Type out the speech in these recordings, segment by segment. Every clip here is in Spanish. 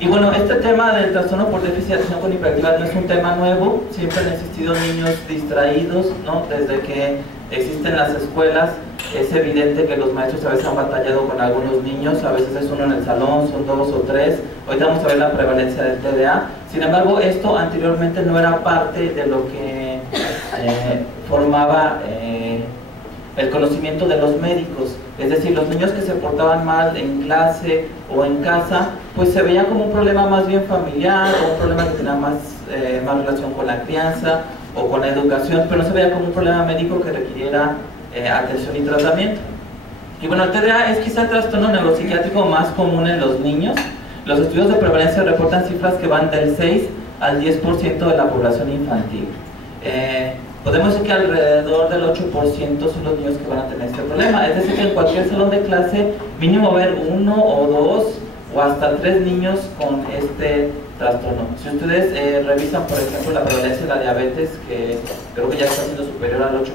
Y bueno, este tema del trastorno por déficit de atención con hiperactividad no es un tema nuevo, siempre han existido niños distraídos, ¿no? Desde que existen las escuelas, es evidente que los maestros a veces han batallado con algunos niños, a veces es uno en el salón, son 2 o 3, ahorita vamos a ver la prevalencia del TDA. Sin embargo, esto anteriormente no era parte de lo que formaba el conocimiento de los médicos. Es decir, los niños que se portaban mal en clase o en casa, pues se veía como un problema más bien familiar, o un problema que tenía más relación con la crianza o con la educación, pero no se veía como un problema médico que requiriera atención y tratamiento. Y bueno, el TDA es quizá el trastorno neuropsiquiátrico más común en los niños. Los estudios de prevalencia reportan cifras que van del 6 al 10% de la población infantil. Podemos decir que alrededor del 8% son los niños que van a tener este problema. Es decir, que en cualquier salón de clase mínimo ver 1 o 2 o hasta 3 niños con este trastorno. Si ustedes revisan, por ejemplo, la prevalencia de la diabetes, que creo que ya está siendo superior al 8%,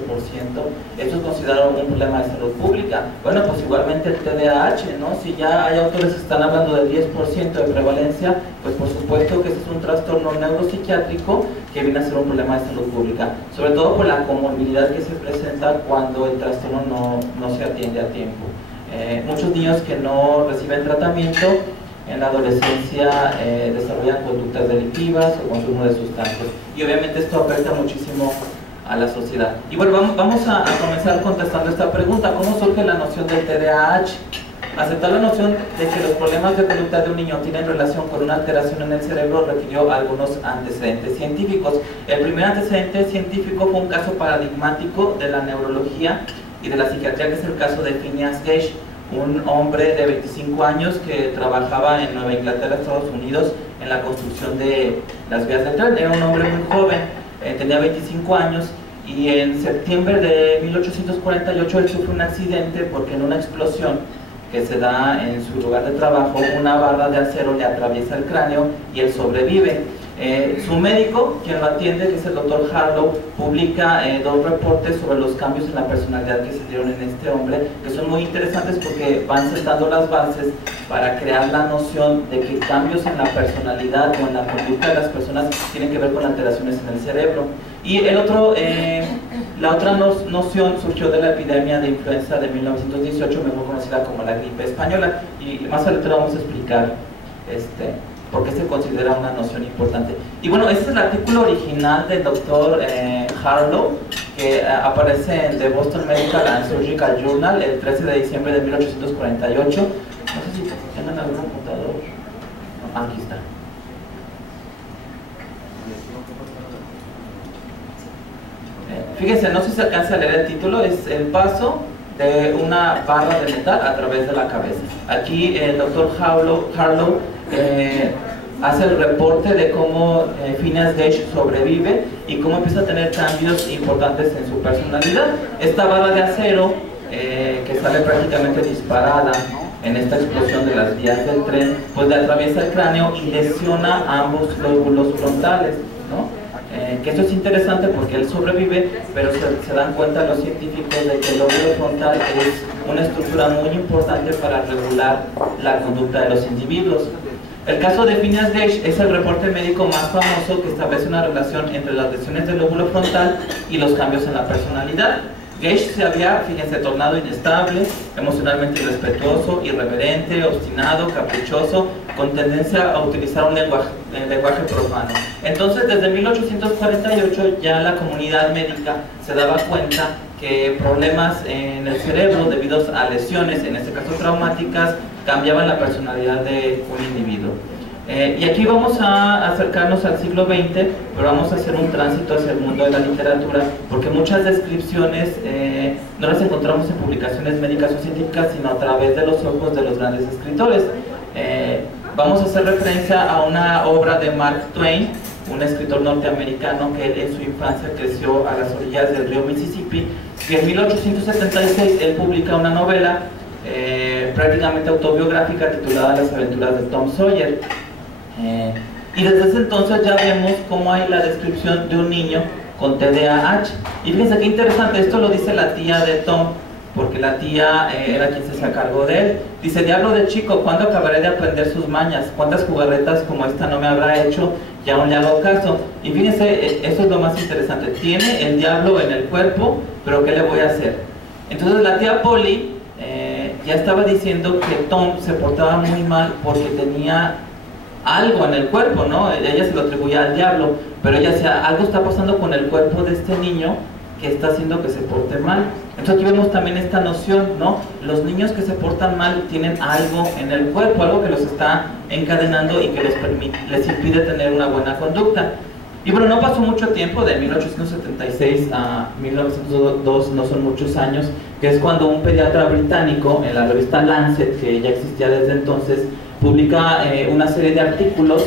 esto es considerado un problema de salud pública. Bueno, pues igualmente el TDAH, ¿no? Si ya hay autores que están hablando del 10% de prevalencia, pues por supuesto que este es un trastorno neuropsiquiátrico que viene a ser un problema de salud pública, sobre todo por la comorbilidad que se presenta cuando el trastorno no se atiende a tiempo. Muchos niños que no reciben tratamiento en la adolescencia desarrollan conductas delictivas o consumo de sustancias, y obviamente esto afecta muchísimo a la sociedad. Y bueno, vamos a comenzar contestando esta pregunta: ¿cómo surge la noción del TDAH? Aceptar la noción de que los problemas de conducta de un niño tienen relación con una alteración en el cerebro requirió algunos antecedentes científicos. El primer antecedente científico fue un caso paradigmático de la neurología y de la psiquiatría, que es el caso de Phineas Gage, un hombre de 25 años que trabajaba en Nueva Inglaterra, Estados Unidos, en la construcción de las vías del tren. Era un hombre muy joven, tenía 25 años, y en septiembre de 1848 él sufre un accidente porque en una explosión que se da en su lugar de trabajo, una barra de acero le atraviesa el cráneo y él sobrevive. Su médico, quien lo atiende, que es el doctor Harlow, publica 2 reportes sobre los cambios en la personalidad que se dieron en este hombre, que son muy interesantes porque van sentando las bases para crear la noción de que cambios en la personalidad o en la conducta de las personas tienen que ver con alteraciones en el cerebro. Y la otra noción surgió de la epidemia de influenza de 1918, mejor conocida como la gripe española, y más adelante vamos a explicar porque se considera una noción importante. Y bueno, este es el artículo original del doctor Harlow, que aparece en The Boston Medical and Surgical Journal el 13 de diciembre de 1848. No sé si tengan algún computador. No, aquí está. Fíjense, no sé si se alcanza a leer el título. Es el paso de una barra de metal a través de la cabeza. Aquí el doctor Harlow hace el reporte de cómo Phineas Gage sobrevive y cómo empieza a tener cambios importantes en su personalidad. Esta barra de acero que sale prácticamente disparada en esta explosión de las vías del tren, pues le atraviesa el cráneo y lesiona ambos lóbulos frontales, ¿no? Que esto es interesante porque él sobrevive, pero se dan cuenta los científicos de que el lóbulo frontal es una estructura muy importante para regular la conducta de los individuos. El caso de Phineas Gage es el reporte médico más famoso que establece una relación entre las lesiones del lóbulo frontal y los cambios en la personalidad. Gage se había, fíjense, tornado inestable, emocionalmente irrespetuoso, irreverente, obstinado, caprichoso, con tendencia a utilizar un lenguaje profano. Entonces, desde 1848 ya la comunidad médica se daba cuenta que problemas en el cerebro debido a lesiones, en este caso traumáticas, cambiaban la personalidad de un individuo. Y aquí vamos a acercarnos al siglo XX, pero vamos a hacer un tránsito hacia el mundo de la literatura, porque muchas descripciones no las encontramos en publicaciones médicas o científicas, sino a través de los ojos de los grandes escritores. Vamos a hacer referencia a una obra de Mark Twain, un escritor norteamericano que en su infancia creció a las orillas del río Mississippi, y en 1876 él publica una novela prácticamente autobiográfica titulada Las aventuras de Tom Sawyer. Y desde ese entonces ya vemos cómo hay la descripción de un niño con TDAH. Y fíjense qué interesante, esto lo dice la tía de Tom, porque la tía era quien se hacía cargo de él. Dice: diablo de chico, ¿cuándo acabaré de aprender sus mañas? ¿Cuántas jugarretas como esta no me habrá hecho? Y aún le hago caso. Y fíjense, eso es lo más interesante. Tiene el diablo en el cuerpo, pero ¿qué le voy a hacer? Entonces la tía Polly ya estaba diciendo que Tom se portaba muy mal porque tenía algo en el cuerpo, ¿no? Ella se lo atribuía al diablo, pero ella decía: algo está pasando con el cuerpo de este niño que está haciendo que se porte mal. Entonces aquí vemos también esta noción, ¿no? Los niños que se portan mal tienen algo en el cuerpo, algo que los está encadenando y que les impide tener una buena conducta. Y bueno, no pasó mucho tiempo, de 1876 a 1902, no son muchos años, que es cuando un pediatra británico, en la revista Lancet, que ya existía desde entonces, publica una serie de artículos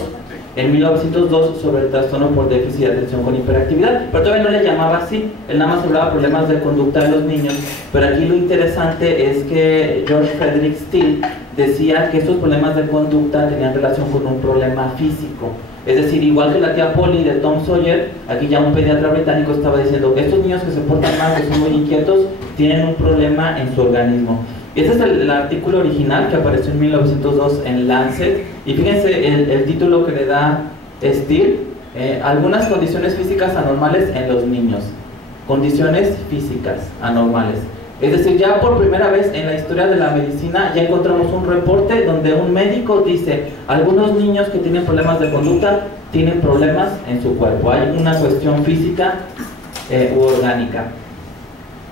en 1902 sobre el trastorno por déficit de atención con hiperactividad, pero todavía no le llamaba así, él nada más hablaba de problemas de conducta de los niños. Pero aquí lo interesante es que George Frederick Steele decía que estos problemas de conducta tenían relación con un problema físico. Es decir, igual que la tía Polly de Tom Sawyer, aquí ya un pediatra británico estaba diciendo que estos niños que se portan mal, que son muy inquietos, tienen un problema en su organismo. Este es el artículo original que apareció en 1902 en Lancet, y fíjense el título que le da Steele: algunas condiciones físicas anormales en los niños. Condiciones físicas anormales. Es decir, ya por primera vez en la historia de la medicina ya encontramos un reporte donde un médico dice: algunos niños que tienen problemas de conducta tienen problemas en su cuerpo, hay una cuestión física u orgánica.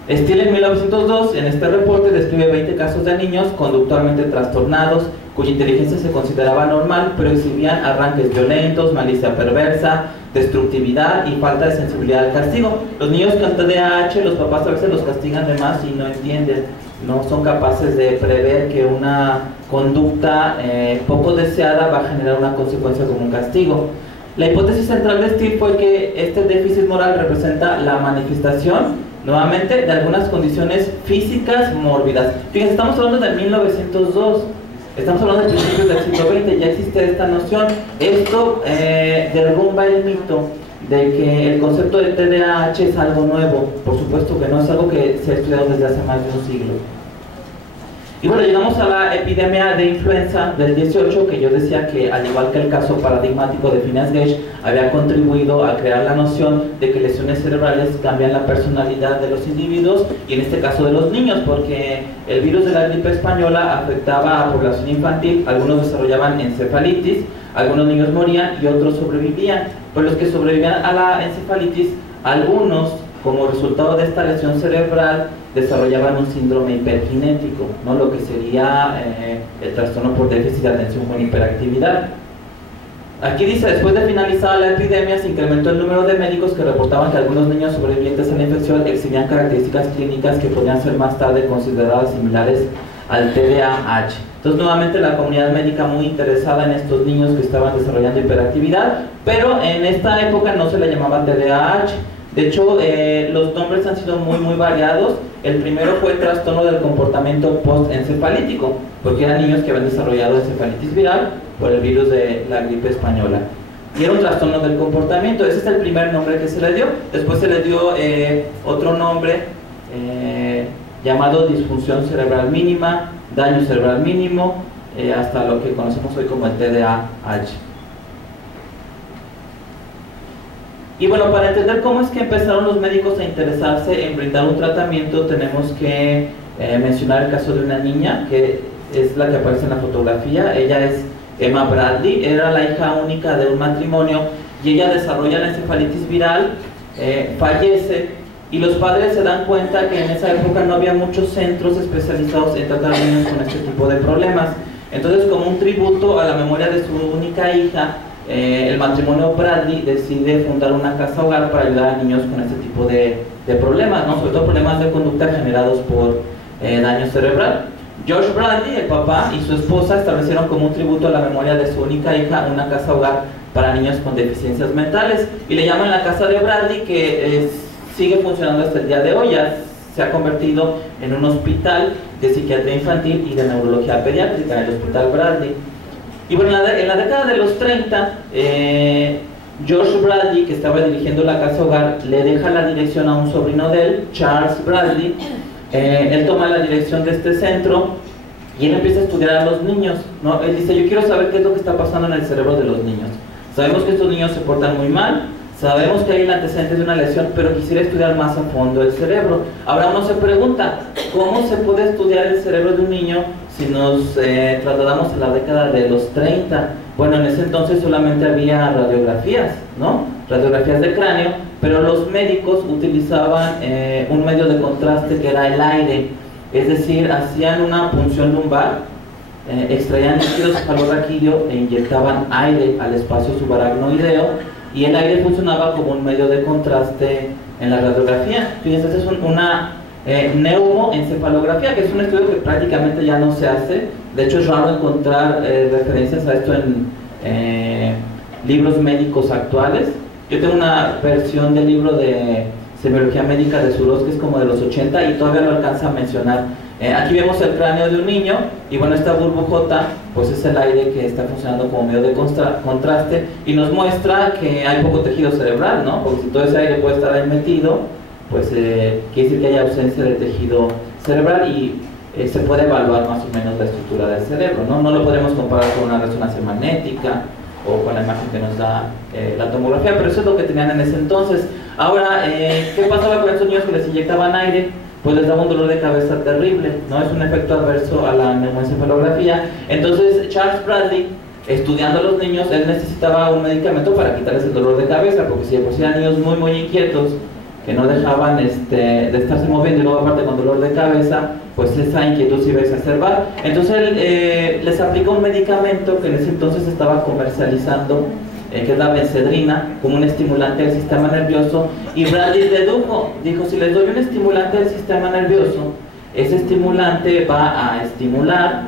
Steele en 1902 en este reporte describe 20 casos de niños conductualmente trastornados cuya inteligencia se consideraba normal, pero exhibían arranques violentos, malicia perversa, destructividad y falta de sensibilidad al castigo. Los niños con TDAH, los papás a veces los castigan de más y no entienden, no son capaces de prever que una conducta poco deseada va a generar una consecuencia como un castigo. La hipótesis central de Steele fue que este déficit moral representa la manifestación, nuevamente, de algunas condiciones físicas mórbidas. Fíjense, estamos hablando de 1902, estamos hablando de principios del siglo XX, ya existe esta noción. Esto derrumba el mito de que el concepto de TDAH es algo nuevo. Por supuesto que no, es algo que se ha estudiado desde hace más de un siglo. Y bueno, llegamos a la epidemia de influenza del 18, que yo decía que, al igual que el caso paradigmático de Phineas Gage, había contribuido a crear la noción de que lesiones cerebrales cambian la personalidad de los individuos, y en este caso de los niños, porque el virus de la gripe española afectaba a población infantil, algunos desarrollaban encefalitis, algunos niños morían y otros sobrevivían. Pues los que sobrevivían a la encefalitis, algunos, como resultado de esta lesión cerebral, desarrollaban un síndrome hiperkinético, ¿no? Lo que sería el trastorno por déficit de atención con hiperactividad. Aquí dice: después de finalizada la epidemia, se incrementó el número de médicos que reportaban que algunos niños sobrevivientes a la infección exhibían características clínicas que podrían ser más tarde consideradas similares al TDAH. Entonces, nuevamente, la comunidad médica muy interesada en estos niños que estaban desarrollando hiperactividad, pero en esta época no se le llamaba TDAH. De hecho, los nombres han sido muy variados. El primero fue el trastorno del comportamiento postencefalítico, porque eran niños que habían desarrollado encefalitis viral por el virus de la gripe española. Y era un trastorno del comportamiento. Ese es el primer nombre que se le dio. Después se le dio otro nombre llamado disfunción cerebral mínima, daño cerebral mínimo, hasta lo que conocemos hoy como el TDAH. Y bueno, para entender cómo es que empezaron los médicos a interesarse en brindar un tratamiento, tenemos que mencionar el caso de una niña, que es la que aparece en la fotografía. Ella es Emma Bradley, era la hija única de un matrimonio, y ella desarrolla la encefalitis viral, fallece, y los padres se dan cuenta que en esa época no había muchos centros especializados en tratar a niños con este tipo de problemas. Entonces, como un tributo a la memoria de su única hija, el matrimonio Bradley decide fundar una casa hogar para ayudar a niños con este tipo de problemas, ¿no? Sobre todo problemas de conducta generados por daño cerebral. George Bradley, el papá, y su esposa establecieron como un tributo a la memoria de su única hija una casa hogar para niños con deficiencias mentales, y le llaman la casa de Bradley, que sigue funcionando hasta el día de hoy. Ya se ha convertido en un hospital de psiquiatría infantil y de neurología pediátrica, el Hospital Bradley. Y bueno, en la década de los 30, George Bradley, que estaba dirigiendo la casa hogar, le deja la dirección a un sobrino de él, Charles Bradley, Él toma la dirección de este centro y él empieza a estudiar a los niños, ¿no? Él dice, yo quiero saber qué es lo que está pasando en el cerebro de los niños. Sabemos que estos niños se portan muy mal, sabemos que hay el antecedente de una lesión, pero quisiera estudiar más a fondo el cerebro. Ahora uno se pregunta, ¿cómo se puede estudiar el cerebro de un niño si nos trasladamos a la década de los 30? Bueno, en ese entonces solamente había radiografías, ¿no? Radiografías de cráneo, pero los médicos utilizaban un medio de contraste que era el aire, es decir, hacían una punción lumbar, extraían líquido cefalorraquídeo e inyectaban aire al espacio subaracnoideo, y el aire funcionaba como un medio de contraste en la radiografía. Fíjense, esta es una neumoencefalografía, que es un estudio que prácticamente ya no se hace. De hecho, es raro encontrar referencias a esto en libros médicos actuales. Yo tengo una versión del libro de semiología médica de Suros, que es como de los 80, y todavía lo alcanza a mencionar. Aquí vemos el cráneo de un niño, y bueno, esta burbujota pues es el aire que está funcionando como medio de contraste, y nos muestra que hay poco tejido cerebral, ¿no? Porque si todo ese aire puede estar ahí metido, pues quiere decir que hay ausencia de tejido cerebral, y se puede evaluar más o menos la estructura del cerebro, ¿no? No lo podemos comparar con una resonancia magnética o con la imagen que nos da la tomografía, pero eso es lo que tenían en ese entonces. Ahora, ¿qué pasaba con esos niños que les inyectaban aire? Pues les daba un dolor de cabeza terrible, ¿no? Es un efecto adverso a la neumoencefalografía. Entonces Charles Bradley, estudiando a los niños, él necesitaba un medicamento para quitarles el dolor de cabeza, porque si de por sí eran niños muy inquietos, que no dejaban de estarse moviendo, y luego aparte con dolor de cabeza, pues esa inquietud se iba a exacerbar. Entonces él les aplicó un medicamento que en ese entonces estaba comercializando, que es la bencedrina, como un estimulante del sistema nervioso, y Bradley dijo, si les doy un estimulante del sistema nervioso, ese estimulante va a estimular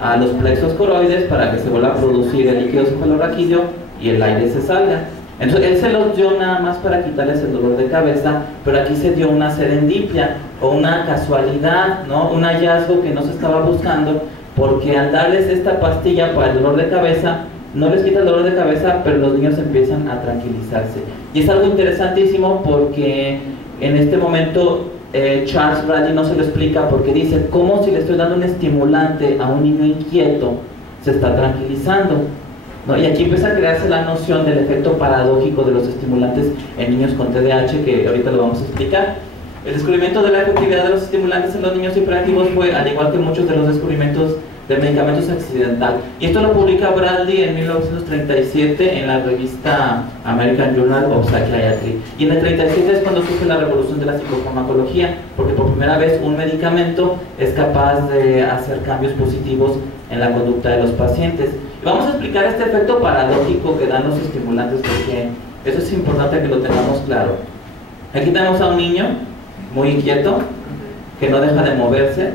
a los plexos coroides para que se vuelva a producir el líquido cefalorraquídeo y el aire se salga. Entonces él se los dio nada más para quitarles el dolor de cabeza, pero aquí se dio una serendipia o una casualidad, ¿no? Un hallazgo que no se estaba buscando, porque al darles esta pastilla para el dolor de cabeza, no les quita el dolor de cabeza, pero los niños empiezan a tranquilizarse. Y es algo interesantísimo porque en este momento Charles Bradley no se lo explica, porque dice, ¿cómo si le estoy dando un estimulante a un niño inquieto se está tranquilizando? ¿No? Y aquí empieza a crearse la noción del efecto paradójico de los estimulantes en niños con TDAH, que ahorita lo vamos a explicar. El descubrimiento de la efectividad de los estimulantes en los niños hiperactivos fue, al igual que muchos de los descubrimientos de medicamentos, accidental. Y esto lo publica Bradley en 1937 en la revista American Journal of Psychiatry. Y en el 37 es cuando surge la revolución de la psicofarmacología, porque por primera vez un medicamento es capaz de hacer cambios positivos en la conducta de los pacientes. Y vamos a explicar este efecto paradójico que dan los estimulantes, porque eso es importante que lo tengamos claro. Aquí tenemos a un niño muy inquieto, que no deja de moverse.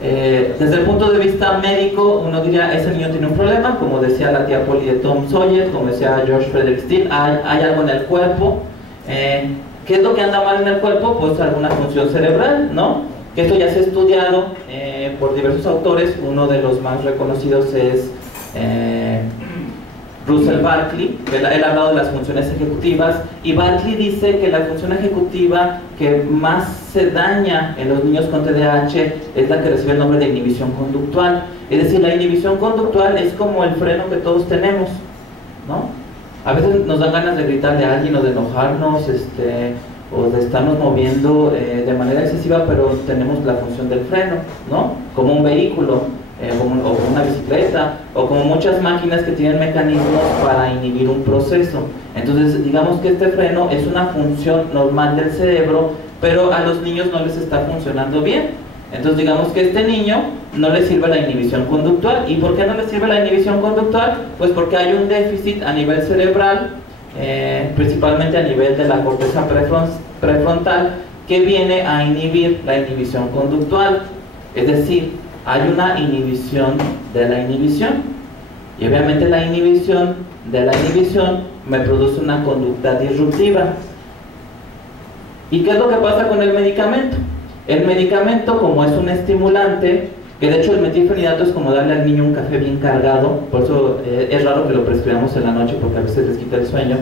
Desde el punto de vista médico, uno diría, ese niño tiene un problema, como decía la tía Polly de Tom Sawyer, como decía George Frederick Steele, hay algo en el cuerpo. ¿Qué es lo que anda mal en el cuerpo? Pues alguna función cerebral, ¿no? Que esto ya se ha estudiado por diversos autores. Uno de los más reconocidos es Russell Barkley. Él ha hablado de las funciones ejecutivas, y Barkley dice que la función ejecutiva que más se daña en los niños con TDAH es la que recibe el nombre de inhibición conductual. Es decir, la inhibición conductual es como el freno que todos tenemos, ¿no? A veces nos dan ganas de gritarle a alguien, o de enojarnos, o de estarnos moviendo de manera excesiva, pero tenemos la función del freno, ¿no? Como un vehículo. O como una bicicleta, o como muchas máquinas que tienen mecanismos para inhibir un proceso. Entonces, digamos que este freno es una función normal del cerebro, pero a los niños no les está funcionando bien. Entonces, digamos que este niño no le sirve la inhibición conductual. ¿Y por qué no le sirve la inhibición conductual? Pues porque hay un déficit a nivel cerebral, principalmente a nivel de la corteza prefrontal, que viene a inhibir la inhibición conductual. Es decir, hay una inhibición de la inhibición, y obviamente la inhibición de la inhibición me produce una conducta disruptiva. ¿Y qué es lo que pasa con el medicamento? El medicamento, como es un estimulante, que de hecho el metilfenidato es como darle al niño un café bien cargado, por eso es raro que lo prescribamos en la noche, porque a veces les quita el sueño.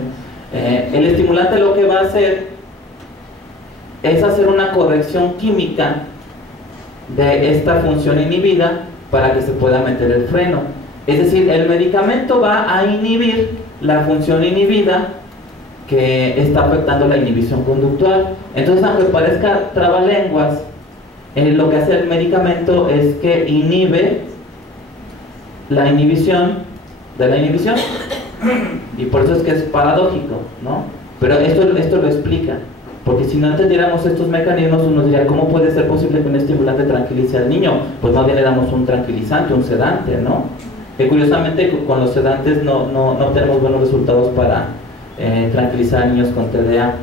El estimulante lo que va a hacer es hacer una corrección química de esta función inhibida para que se pueda meter el freno. Es decir, el medicamento va a inhibir la función inhibida que está afectando la inhibición conductual. Entonces, aunque parezca trabalenguas, lo que hace el medicamento es que inhibe la inhibición de la inhibición, y por eso es que es paradójico, ¿no? Pero esto lo explica, porque si no entendiéramos estos mecanismos, uno diría, ¿cómo puede ser posible que un estimulante tranquilice al niño? Pues más bien le damos un tranquilizante, un sedante, ¿no? Que curiosamente con los sedantes no obtenemos buenos resultados para tranquilizar a niños con TDA.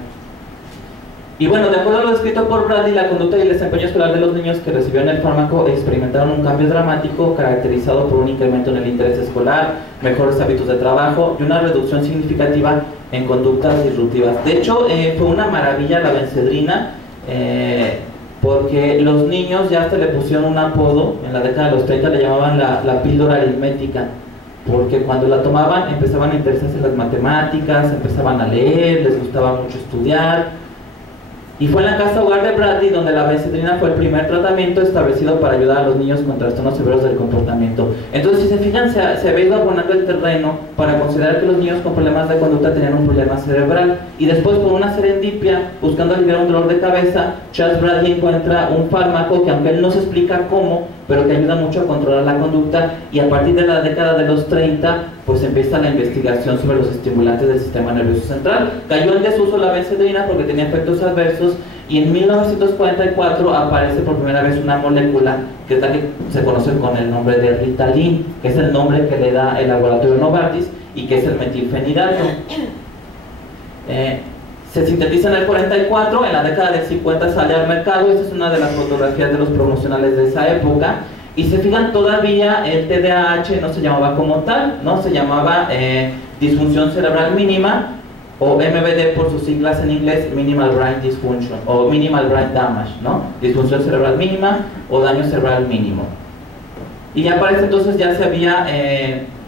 Y bueno, de acuerdo a lo descrito por Bradley, la conducta y el desempeño escolar de los niños que recibieron el fármaco experimentaron un cambio dramático caracterizado por un incremento en el interés escolar, mejores hábitos de trabajo y una reducción significativa en conductas disruptivas. De hecho, fue una maravilla la Benzedrina, porque los niños ya hasta le pusieron un apodo, en la década de los 30 le llamaban la píldora aritmética, porque cuando la tomaban empezaban a interesarse en las matemáticas, empezaban a leer, les gustaba mucho estudiar. Y fue en la casa hogar de Bradley donde la benzedrina fue el primer tratamiento establecido para ayudar a los niños con trastornos severos del comportamiento. Entonces, si se fijan, se había ido abonando el terreno para considerar que los niños con problemas de conducta tenían un problema cerebral. Y después, por una serendipia, buscando aliviar un dolor de cabeza, Charles Bradley encuentra un fármaco que, aunque él no se explica cómo, pero que ayuda mucho a controlar la conducta, y a partir de la década de los 30, pues empieza la investigación sobre los estimulantes del sistema nervioso central. Cayó en desuso la benzedrina porque tenía efectos adversos, y en 1944 aparece por primera vez una molécula que es la que se conoce con el nombre de Ritalin, que es el nombre que le da el laboratorio Novartis y que es el metilfenidato. Se sintetiza en el 44, en la década del 50 sale al mercado. Esta es una de las fotografías de los promocionales de esa época. Y se fijan, todavía el TDAH no se llamaba como tal, ¿no? Se llamaba disfunción cerebral mínima, o MBD por sus siglas en inglés, Minimal Brain Dysfunction, o Minimal Brain Damage, ¿no? Disfunción cerebral mínima o daño cerebral mínimo. Y ya para ese entonces ya se había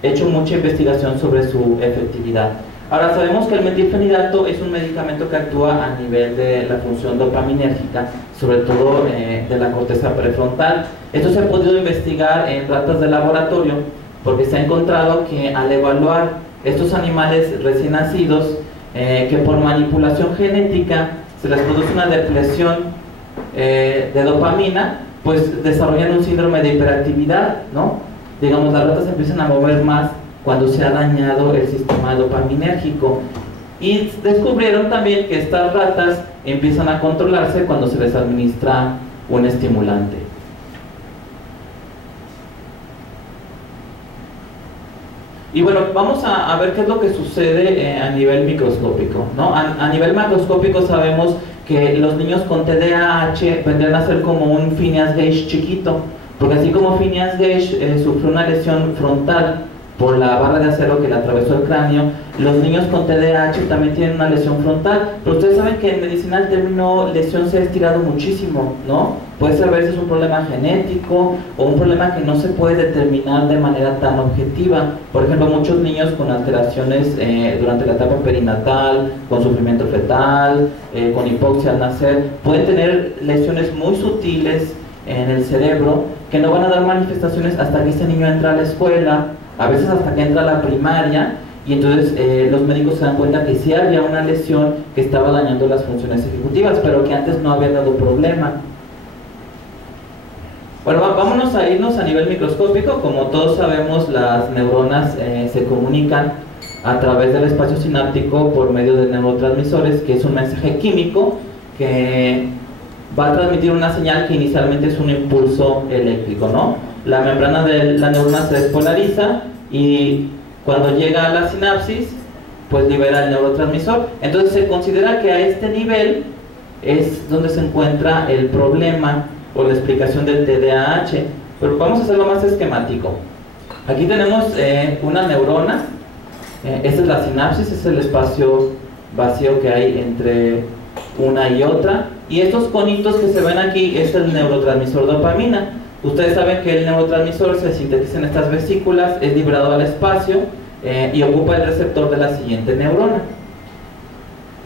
hecho mucha investigación sobre su efectividad. Ahora, sabemos que el metilfenidato es un medicamento que actúa a nivel de la función dopaminérgica, sobre todo de la corteza prefrontal. Esto se ha podido investigar en ratas de laboratorio, porque se ha encontrado que al evaluar estos animales recién nacidos, que por manipulación genética se les produce una depresión de dopamina, pues desarrollan un síndrome de hiperactividad, ¿no? Digamos, las ratas empiezan a mover más cuando se ha dañado el sistema dopaminérgico. Y descubrieron también que estas ratas empiezan a controlarse cuando se les administra un estimulante. Y bueno, vamos a ver qué es lo que sucede a nivel microscópico, ¿no? A nivel macroscópico sabemos que los niños con TDAH vendrían a ser como un Phineas Gage chiquito, porque así como Phineas Gage sufrió una lesión frontal por la barra de acero que le atravesó el cráneo, los niños con TDAH también tienen una lesión frontal. Pero ustedes saben que en medicina el término lesión se ha estirado muchísimo, ¿no? Puede ser a veces un problema genético o un problema que no se puede determinar de manera tan objetiva. Por ejemplo, muchos niños con alteraciones durante la etapa perinatal, con sufrimiento fetal, con hipoxia al nacer, pueden tener lesiones muy sutiles en el cerebro que no van a dar manifestaciones hasta que ese niño entra a la escuela, a veces hasta que entra a la primaria, y entonces los médicos se dan cuenta que sí había una lesión que estaba dañando las funciones ejecutivas, pero que antes no había dado problema. Bueno, vámonos a irnos a nivel microscópico. Como todos sabemos, las neuronas se comunican a través del espacio sináptico por medio de neurotransmisores, que es un mensaje químico que va a transmitir una señal que inicialmente es un impulso eléctrico, ¿no? La membrana de la neurona se despolariza y cuando llega a la sinapsis, pues libera el neurotransmisor. Entonces se considera que a este nivel es donde se encuentra el problema o la explicación del TDAH. Pero vamos a hacerlo más esquemático. Aquí tenemos una neurona. Esta es la sinapsis, es el espacio vacío que hay entre una y otra. Y estos conitos que se ven aquí es el neurotransmisor dopamina. Ustedes saben que el neurotransmisor se sintetiza en estas vesículas, es liberado al espacio y ocupa el receptor de la siguiente neurona.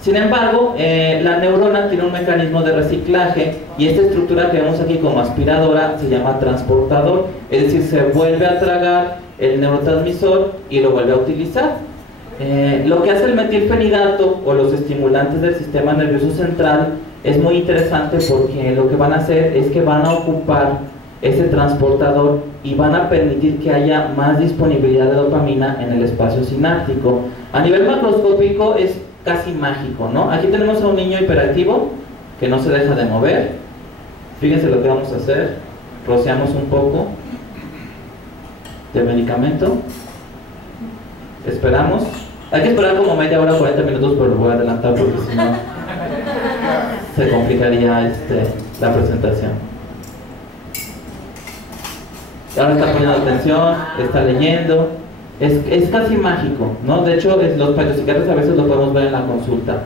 Sin embargo, la neurona tiene un mecanismo de reciclaje y esta estructura que vemos aquí como aspiradora se llama transportador, es decir, se vuelve a tragar el neurotransmisor y lo vuelve a utilizar. Lo que hace el metilfenidato o los estimulantes del sistema nervioso central es muy interesante porque lo que van a hacer es que van a ocupar ese transportador y van a permitir que haya más disponibilidad de dopamina en el espacio sináptico. A nivel macroscópico es casi mágico, ¿no? Aquí tenemos a un niño hiperactivo que no se deja de mover. Fíjense lo que vamos a hacer. Rociamos un poco de medicamento. Esperamos. Hay que esperar como media hora, 40 minutos, pero lo voy a adelantar porque si no se complicaría la presentación. Ahora está poniendo atención, está leyendo. Es casi mágico, ¿no? De hecho, los psiquiatras a veces lo podemos ver en la consulta.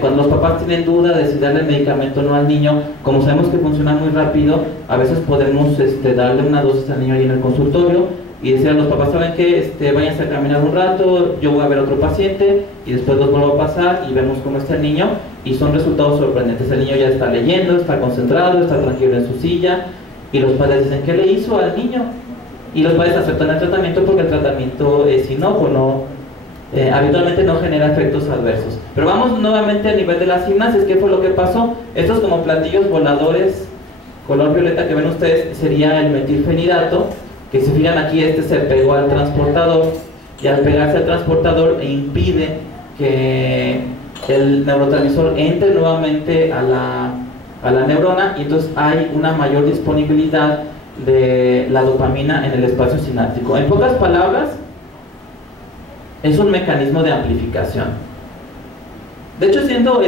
Cuando los papás tienen duda de si darle el medicamento o no al niño, como sabemos que funciona muy rápido, a veces podemos darle una dosis al niño ahí en el consultorio y decir a los papás, ¿saben qué? Váyanse a caminar un rato, yo voy a ver a otro paciente y después los vuelvo a pasar y vemos cómo está el niño, y son resultados sorprendentes. El niño ya está leyendo, está concentrado, está tranquilo en su silla, y los padres dicen, ¿qué le hizo al niño? Y los padres aceptan el tratamiento porque el tratamiento es inocuo, habitualmente no genera efectos adversos. Pero vamos nuevamente a nivel de las gimnasias. ¿Qué fue lo que pasó? Estos como platillos voladores color violeta que ven ustedes sería el metilfenidato, que si fijan aquí se pegó al transportador, y al pegarse al transportador impide que el neurotransmisor entre nuevamente a la neurona, y entonces hay una mayor disponibilidad de la dopamina en el espacio sináptico. En pocas palabras, es un mecanismo de amplificación. De hecho, siendo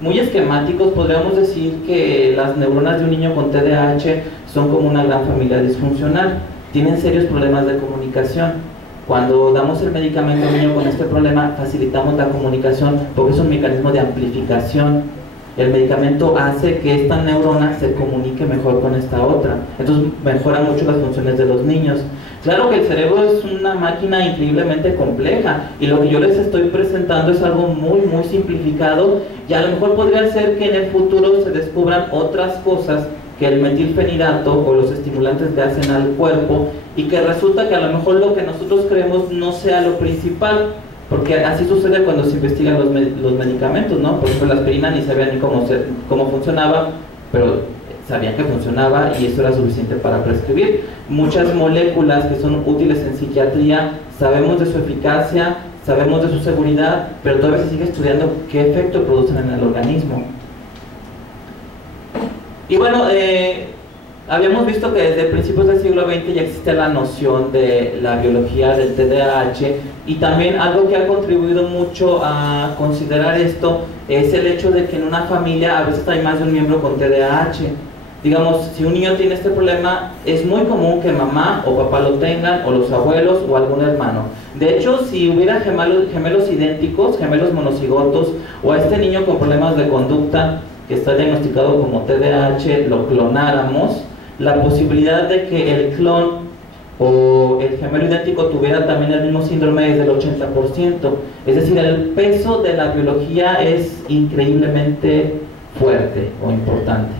muy esquemáticos, podríamos decir que las neuronas de un niño con TDAH son como una gran familia disfuncional. Tienen serios problemas de comunicación. Cuando damos el medicamento a un niño con este problema, facilitamos la comunicación porque es un mecanismo de amplificación. El medicamento hace que esta neurona se comunique mejor con esta otra, entonces mejora mucho las funciones de los niños. Claro que el cerebro es una máquina increíblemente compleja, y lo que yo les estoy presentando es algo muy simplificado, y a lo mejor podría ser que en el futuro se descubran otras cosas que el metilfenidato o los estimulantes le hacen al cuerpo, y que resulta que a lo mejor lo que nosotros creemos no sea lo principal. Porque así sucede cuando se investigan los medicamentos, ¿no? Por ejemplo, la aspirina ni sabían ni cómo funcionaba, pero sabían que funcionaba y eso era suficiente para prescribir. Muchas moléculas que son útiles en psiquiatría, sabemos de su eficacia, sabemos de su seguridad, pero todavía se sigue estudiando qué efecto producen en el organismo. Y bueno, habíamos visto que desde principios del siglo XX ya existe la noción de la biología del TDAH, y también algo que ha contribuido mucho a considerar esto es el hecho de que en una familia a veces hay más de un miembro con TDAH. Digamos, si un niño tiene este problema, es muy común que mamá o papá lo tengan, o los abuelos o algún hermano. De hecho, si hubiera gemelos idénticos, gemelos monocigotos, o a este niño con problemas de conducta que está diagnosticado como TDAH, lo clonáramos, la posibilidad de que el clon o el gemelo idéntico tuviera también el mismo síndrome es del 80%. Es decir, el peso de la biología es increíblemente fuerte o importante.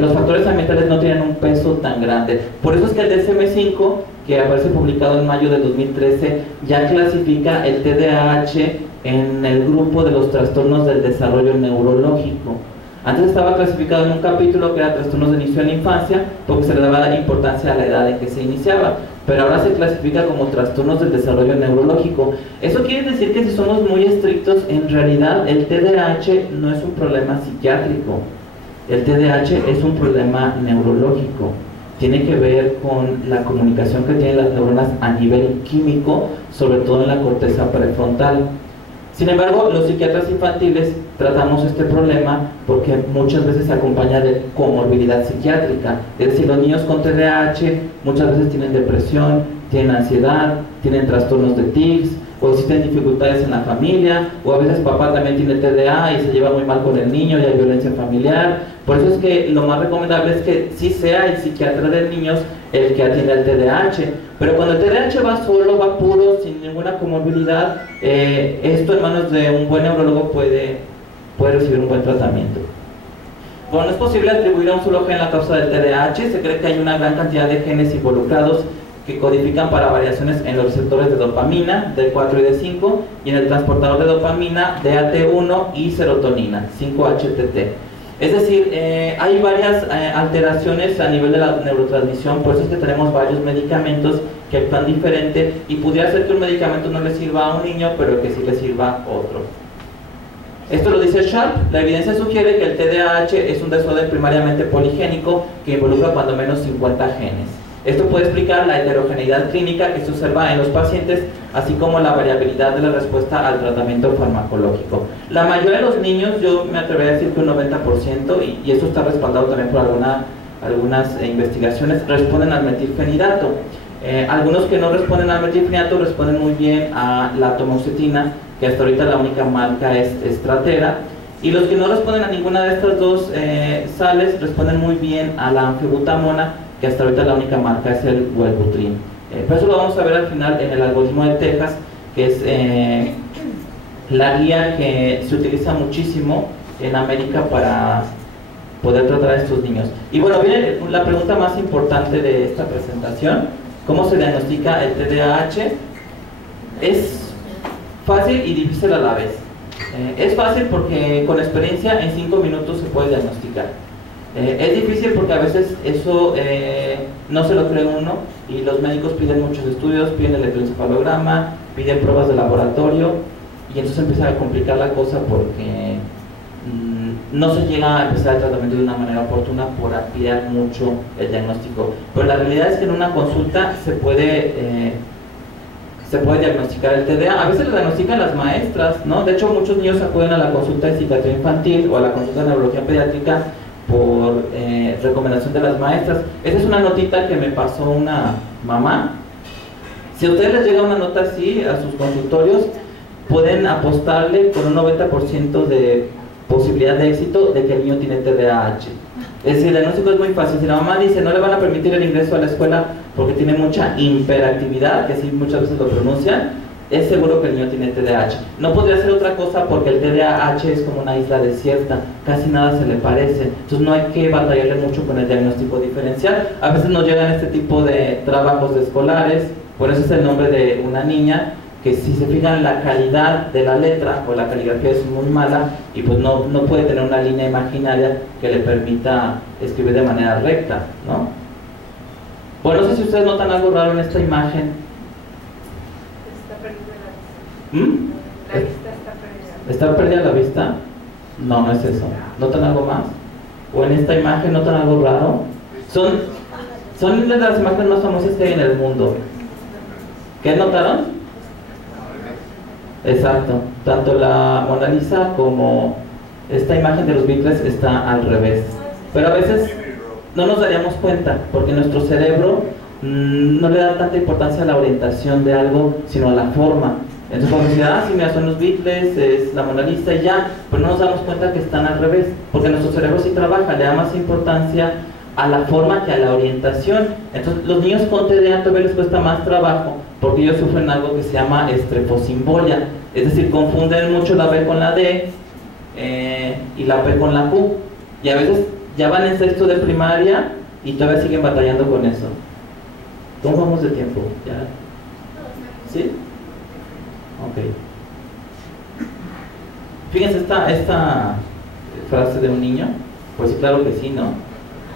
Los factores ambientales no tienen un peso tan grande. Por eso es que el DSM-5, que aparece publicado en mayo de 2013, ya clasifica el TDAH en el grupo de los trastornos del desarrollo neurológico. Antes estaba clasificado en un capítulo que era trastornos de inicio en la infancia, porque se le daba importancia a la edad en que se iniciaba, pero ahora se clasifica como trastornos del desarrollo neurológico. Eso quiere decir que si somos muy estrictos, en realidad el TDAH no es un problema psiquiátrico. El TDAH es un problema neurológico. Tiene que ver con la comunicación que tienen las neuronas a nivel químico, sobre todo en la corteza prefrontal. Sin embargo, los psiquiatras infantiles tratamos este problema porque muchas veces se acompaña de comorbilidad psiquiátrica. Es decir, los niños con TDAH muchas veces tienen depresión, tienen ansiedad, tienen trastornos de tics, o existen dificultades en la familia, o a veces papá también tiene TDA y se lleva muy mal con el niño y hay violencia familiar. Por eso es que lo más recomendable es que sí sea el psiquiatra de niños el que atienda el TDAH. Pero cuando el TDAH va solo, va puro, sin ninguna comorbilidad, esto en manos de un buen neurólogo puede recibir un buen tratamiento. Bueno, no es posible atribuir a un solo gen la causa del TDAH. Se cree que hay una gran cantidad de genes involucrados que codifican para variaciones en los receptores de dopamina, D4 y D5, y en el transportador de dopamina, DAT1 y serotonina, 5-HTT. Es decir, hay varias alteraciones a nivel de la neurotransmisión, por eso es que tenemos varios medicamentos que actúan diferente, y pudiera ser que un medicamento no le sirva a un niño, pero que sí le sirva a otro. Esto lo dice Sharp. La evidencia sugiere que el TDAH es un desorden primariamente poligénico que involucra cuando menos 50 genes. Esto puede explicar la heterogeneidad clínica que se observa en los pacientes, así como la variabilidad de la respuesta al tratamiento farmacológico. La mayoría de los niños, yo me atrevería a decir que un 90%, y esto está respaldado también por algunas investigaciones, responden al metilfenidato. Algunos que no responden al metilfenidato responden muy bien a la atomoxetina, que hasta ahorita la única marca es Strattera, y los que no responden a ninguna de estas dos sales responden muy bien a la anfebutamona, que hasta ahorita la única marca es el Wellbutrin. Pero eso lo vamos a ver al final en el algoritmo de Texas, que es la guía que se utiliza muchísimo en América para poder tratar a estos niños. Y bueno, viene la pregunta más importante de esta presentación: ¿cómo se diagnostica el TDAH? Es fácil y difícil a la vez. Es fácil porque con experiencia en 5 minutos se puede diagnosticar. Es difícil porque a veces eso no se lo cree uno, y los médicos piden muchos estudios, piden el electroencefalograma, piden pruebas de laboratorio, y entonces empieza a complicar la cosa porque no se llega a empezar el tratamiento de una manera oportuna por ampliar mucho el diagnóstico. Pero la realidad es que en una consulta se puede diagnosticar el TDA. A veces lo diagnostican las maestras, ¿no? De hecho, muchos niños acuden a la consulta de psiquiatría infantil o a la consulta de neurología pediátrica por recomendación de las maestras. Esa es una notita que me pasó una mamá. Si a ustedes les llega una nota así a sus consultorios, pueden apostarle con un 90% de posibilidad de éxito de que el niño tiene TDAH. Es decir, el diagnóstico es muy fácil. Si la mamá dice no le van a permitir el ingreso a la escuela porque tiene mucha hiperactividad, que sí muchas veces lo pronuncian, es seguro que el niño tiene TDAH. No podría ser otra cosa porque el TDAH es como una isla desierta, casi nada se le parece, entonces no hay que batallarle mucho con el diagnóstico diferencial. A veces nos llegan este tipo de trabajos escolares, por eso es el nombre de una niña, que si se fijan la calidad de la letra o la caligrafía es muy mala, y pues no puede tener una línea imaginaria que le permita escribir de manera recta, ¿no? Bueno, no sé si ustedes notan algo raro en esta imagen. La vista está perdida. ¿Está perdida la vista? No, no es eso. ¿Notan algo más? ¿O en esta imagen notan algo raro? Son de las imágenes más famosas que hay en el mundo. ¿Qué notaron? Exacto. Tanto la Mona Lisa como esta imagen de los Beatles está al revés. Pero a veces no nos daríamos cuenta porque nuestro cerebro no le da tanta importancia a la orientación de algo, sino a la forma. Entonces cuando se da, sí, mira, son los Beatles, es la Mona Lisa y ya, pero no nos damos cuenta que están al revés, porque nuestro cerebro sí trabaja, le da más importancia a la forma que a la orientación. Entonces los niños con TDA todavía les cuesta más trabajo, porque ellos sufren algo que se llama estrefosimbolia, es decir, confunden mucho la B con la D y la P con la Q, y a veces ya van en sexto de primaria y todavía siguen batallando con eso. ¿Cómo vamos de tiempo? ¿Ya? ¿Sí? Ok. Fíjense esta frase de un niño. Pues sí, claro que sí, ¿no?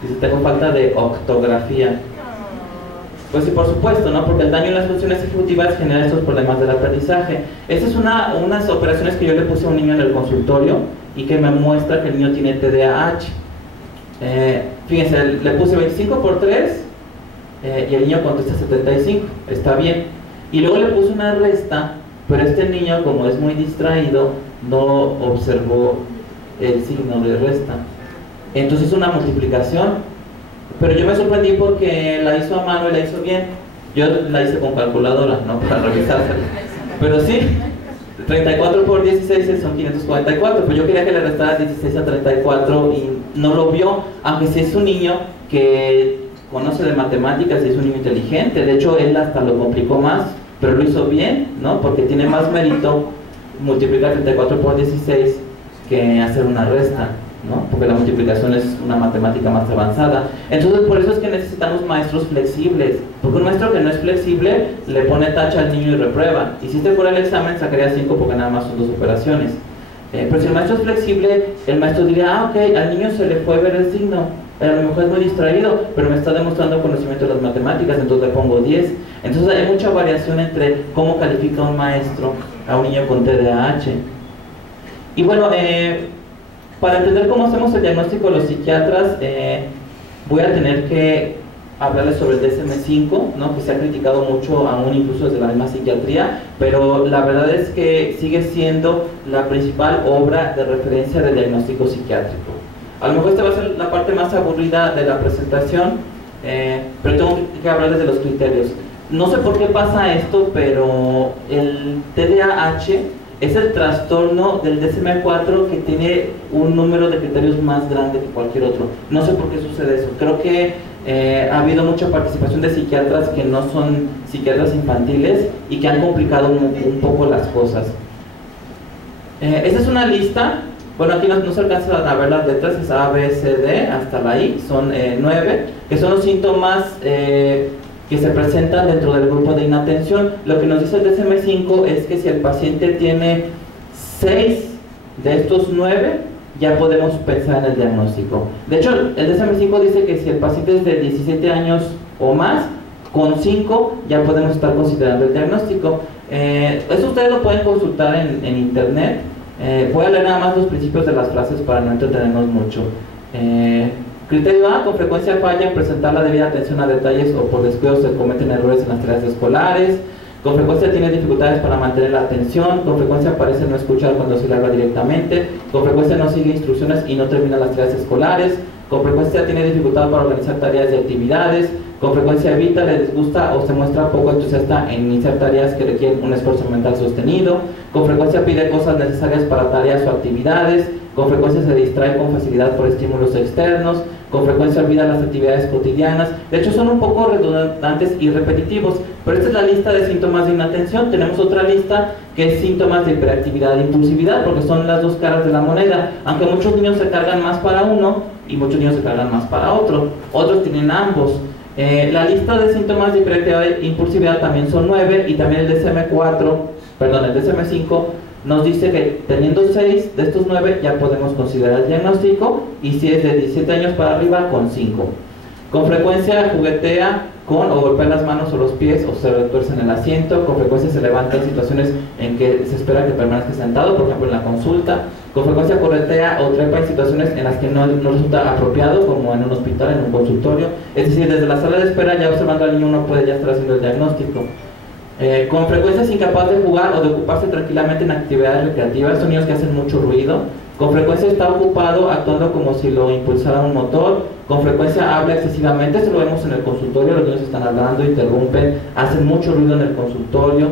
Dice, tengo falta de ortografía. Pues sí, por supuesto, ¿no? Porque el daño en las funciones ejecutivas genera estos problemas del aprendizaje. Estas es unas operaciones que yo le puse a un niño en el consultorio y que me muestra que el niño tiene TDAH. Fíjense, le puse 25 por 3 y el niño contesta 75. Está bien. Y luego le puse una resta, pero este niño, como es muy distraído, no observó el signo de resta. Entonces es una multiplicación, pero yo me sorprendí porque la hizo a mano y la hizo bien. Yo la hice con calculadora, no para revisársela. Pero sí, 34 por 16 son 544, pero yo quería que le restara 16 a 34 y no lo vio, aunque sí es un niño que conoce de matemáticas y es un niño inteligente. De hecho, él hasta lo complicó más, pero lo hizo bien, ¿no? Porque tiene más mérito multiplicar 34 por 16 que hacer una resta, ¿no? Porque la multiplicación es una matemática más avanzada. Entonces, por eso es que necesitamos maestros flexibles, porque un maestro que no es flexible le pone tacha al niño y reprueba, y si este fuera el examen sacaría 5 porque nada más son 2 operaciones. Pero si el maestro es flexible, el maestro diría, ah, ok, al niño se le fue ver el signo, a lo mejor es muy distraído, pero me está demostrando conocimiento de las matemáticas, entonces le pongo 10. Entonces hay mucha variación entre cómo califica un maestro a un niño con TDAH. Y bueno, para entender cómo hacemos el diagnóstico los psiquiatras, voy a tener que hablarles sobre el DSM-5, ¿no? Que se ha criticado mucho aún incluso desde la misma psiquiatría, pero la verdad es que sigue siendo la principal obra de referencia de diagnóstico psiquiátrico. A lo mejor esta va a ser la parte más aburrida de la presentación, pero tengo que hablarles de los criterios. No sé por qué pasa esto, pero el TDAH es el trastorno del DSM-4 que tiene un número de criterios más grande que cualquier otro. No sé por qué sucede eso. Creo que ha habido mucha participación de psiquiatras que no son psiquiatras infantiles y que han complicado un poco las cosas. Esta es una lista. Bueno, aquí no se alcanza a ver las letras, es A, B, C, D, hasta la I, son 9, que son los síntomas que se presentan dentro del grupo de inatención. Lo que nos dice el DSM-5 es que si el paciente tiene 6 de estos 9, ya podemos pensar en el diagnóstico. De hecho, el DSM-5 dice que si el paciente es de 17 años o más, con 5 ya podemos estar considerando el diagnóstico. Eso ustedes lo pueden consultar en internet. Voy a leer nada más los principios de las frases para no entretenernos mucho. Criterio A: con frecuencia falla en presentar la debida atención a detalles o por descuido se cometen errores en las tareas escolares. Con frecuencia tiene dificultades para mantener la atención. Con frecuencia parece no escuchar cuando se le habla directamente. Con frecuencia no sigue instrucciones y no termina las tareas escolares. Con frecuencia tiene dificultad para organizar tareas y actividades. Con frecuencia evita, le disgusta o se muestra poco entusiasta en iniciar tareas que requieren un esfuerzo mental sostenido. Con frecuencia pide cosas necesarias para tareas o actividades. Con frecuencia se distrae con facilidad por estímulos externos. Con frecuencia olvida las actividades cotidianas. De hecho, son un poco redundantes y repetitivos, pero esta es la lista de síntomas de inatención. Tenemos otra lista que es síntomas de hiperactividad e impulsividad, porque son las dos caras de la moneda. Aunque muchos niños se cargan más para uno y muchos niños se cargan más para otro, otros tienen ambos. La lista de síntomas de hiperactividad e impulsividad también son 9, y también el DSM-5 nos dice que teniendo 6 de estos 9 ya podemos considerar el diagnóstico, y si es de 17 años para arriba, con 5. Con frecuencia juguetea con o golpea las manos o los pies o se retuerce en el asiento. Con frecuencia se levanta en situaciones en que se espera que permanezca sentado, por ejemplo en la consulta. Con frecuencia corretea o trepa en situaciones en las que no resulta apropiado, como en un hospital, en un consultorio. Es decir, desde la sala de espera, ya observando al niño, uno puede ya estar haciendo el diagnóstico. Con frecuencia es incapaz de jugar o de ocuparse tranquilamente en actividades recreativas. Son niños que hacen mucho ruido. Con frecuencia está ocupado actuando como si lo impulsara un motor. Con frecuencia habla excesivamente. Esto lo vemos en el consultorio. Los niños están hablando, interrumpen, hacen mucho ruido en el consultorio.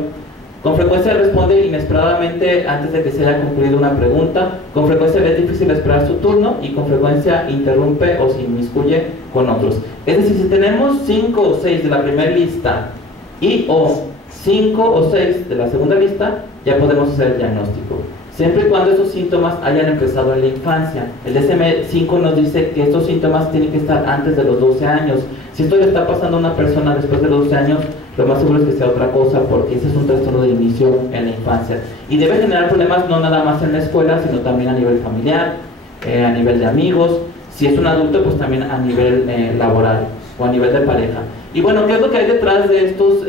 Con frecuencia responde inesperadamente antes de que se haya concluido una pregunta. Con frecuencia es difícil esperar su turno, y con frecuencia interrumpe o se inmiscuye con otros. Es decir, si tenemos 5 o 6 de la primera lista y o 5 o 6 de la segunda lista, ya podemos hacer el diagnóstico, siempre y cuando esos síntomas hayan empezado en la infancia. El DSM-5 nos dice que estos síntomas tienen que estar antes de los 12 años. Si esto le está pasando a una persona después de los 12 años, lo más seguro es que sea otra cosa, porque ese es un trastorno de inicio en la infancia, y debe generar problemas no nada más en la escuela, sino también a nivel familiar, a nivel de amigos. Si es un adulto, pues también a nivel laboral o a nivel de pareja. Y bueno, ¿qué es lo que hay detrás de estos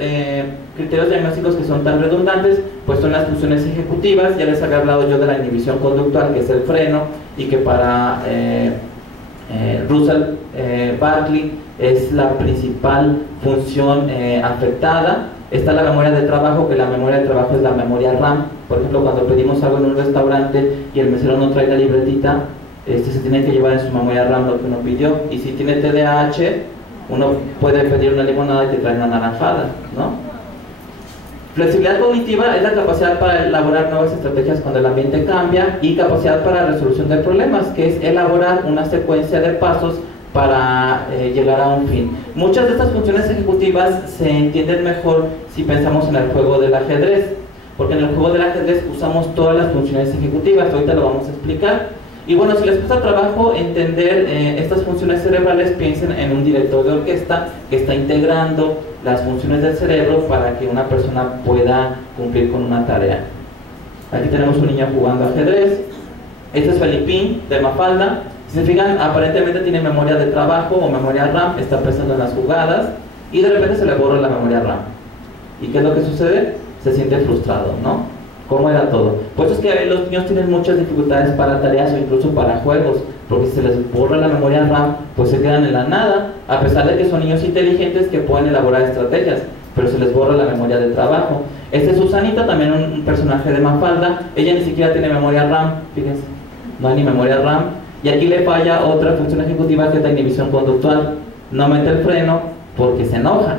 criterios diagnósticos que son tan redundantes? Pues son las funciones ejecutivas. Ya les había hablado yo de la inhibición conductual, que es el freno, y que para Russell Barkley es la principal función afectada. Está la memoria de trabajo, que la memoria de trabajo es la memoria RAM. Por ejemplo, cuando pedimos algo en un restaurante y el mesero no trae la libretita, se tiene que llevar en su memoria RAM lo que uno pidió. Y si tiene TDAH, uno puede pedir una limonada y te trae una naranjada, ¿no? Flexibilidad cognitiva es la capacidad para elaborar nuevas estrategias cuando el ambiente cambia, y capacidad para resolución de problemas, que es elaborar una secuencia de pasos para llegar a un fin. Muchas de estas funciones ejecutivas se entienden mejor si pensamos en el juego del ajedrez, porque en el juego del ajedrez usamos todas las funciones ejecutivas. Ahorita lo vamos a explicar. Y bueno, si les cuesta trabajo entender estas funciones cerebrales, piensen en un director de orquesta que está integrando las funciones del cerebro para que una persona pueda cumplir con una tarea. Aquí tenemos un niño jugando ajedrez. Este es Felipín de Mafalda. Si se fijan, aparentemente tiene memoria de trabajo o memoria RAM, está pensando en las jugadas, y de repente se le borra la memoria RAM. ¿Y qué es lo que sucede? Se siente frustrado, ¿no? ¿Cómo era todo? Pues es que los niños tienen muchas dificultades para tareas o incluso para juegos, porque si se les borra la memoria RAM, pues se quedan en la nada, a pesar de que son niños inteligentes que pueden elaborar estrategias, pero se les borra la memoria de trabajo. Este es Susanita, también un personaje de Mafalda. Ella ni siquiera tiene memoria RAM, fíjense, no hay ni memoria RAM. Y aquí le falla otra función ejecutiva, que es la inhibición conductual. No mete el freno porque se enoja.